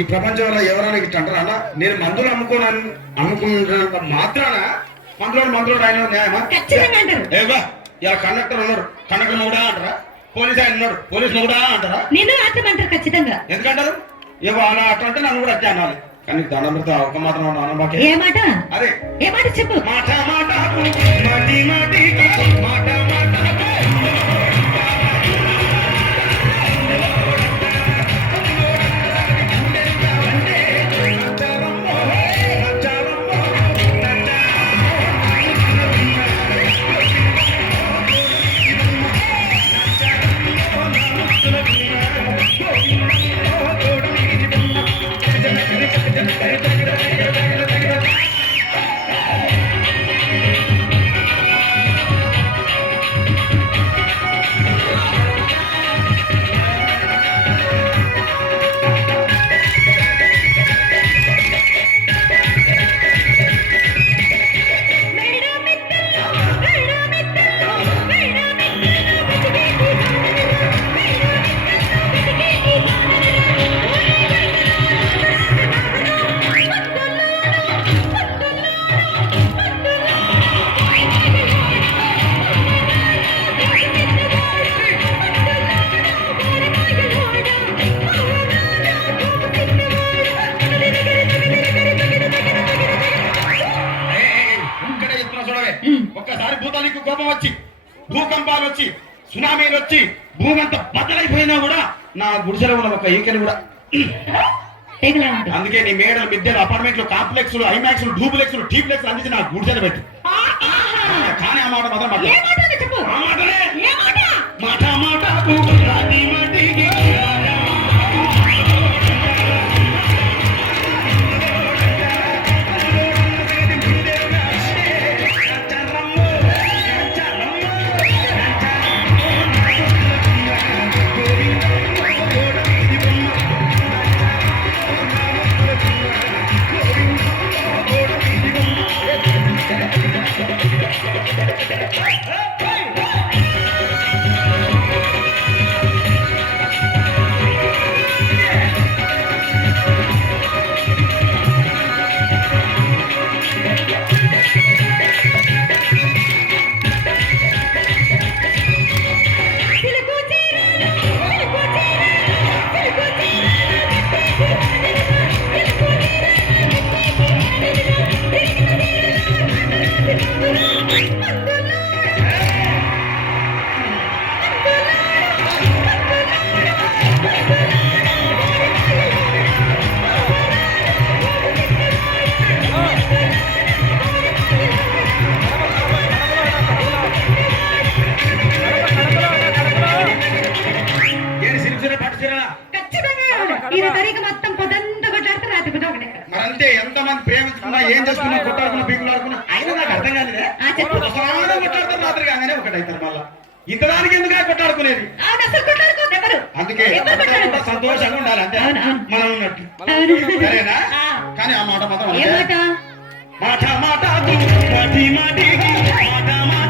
ఈ ప్రపంచంలో ఎవరైనా ఇట్లా అంటారా అన్న? నేను మందులు అమ్ముకున్నంత మాత్రాన మందులోడు ఆయన న్యాయమా? ఏవా ఇలా కండక్టర్ ఉన్నారు, కండక్టర్ కూడా అంటారా? పోలీస్ ఆయన ఉన్నాడు, పోలీస్ కూడా అంటారా? నేను అట్లా ఖచ్చితంగా. ఎందుకంటారు? ఏవో అలా అట్లా అంటే నన్ను కూడా అట్టే అనాలి. కానీ దండం పెడతా ఒక మాత్రం అన్నమాకే. ఏ మాట? అదే ఏ మాట చెప్పు. మాట మాట మాటి మాటి మాట మాట ఒక్కసారి భూతానికి కోపం వచ్చి, భూకంపాలు వచ్చి, సునామీలు వచ్చి, భూమంతా బద్దలైపోయినా కూడా నా గుడిసెలో ఉన్న ఒక ఈకని కూడా. అందుకే నీ మేడలు, మిద్దెలు, అపార్ట్మెంట్లు, కాంప్లెక్స్లు, ఐమాక్స్లు, డూప్లెక్స్లు, టీప్లెక్స్లు అందించి నా గుడిసెలు పెట్టి. కానీ ఆ మాట మాత్రం మాట మాట మరంతే. ఎంతమంది ప్రేమించుకున్నా, ఏం చేసుకున్నా, కొట్టాడుకున్నా, పీకులాడుకున్నా అయినా నాకు అర్థం కాలేదే. కొట్టాడుతారు రాత్రి కాగానే ఒకటైతారు. మళ్ళా ఇంతదానికి ఎందుకు కొట్టాడుకునేది? అందుకే సంతోషంగా ఉండాలి అంతే మనం ఉన్నట్టు. సరేనా? కానీ ఆ మాట మాత్రం మాట మాట మాట మాట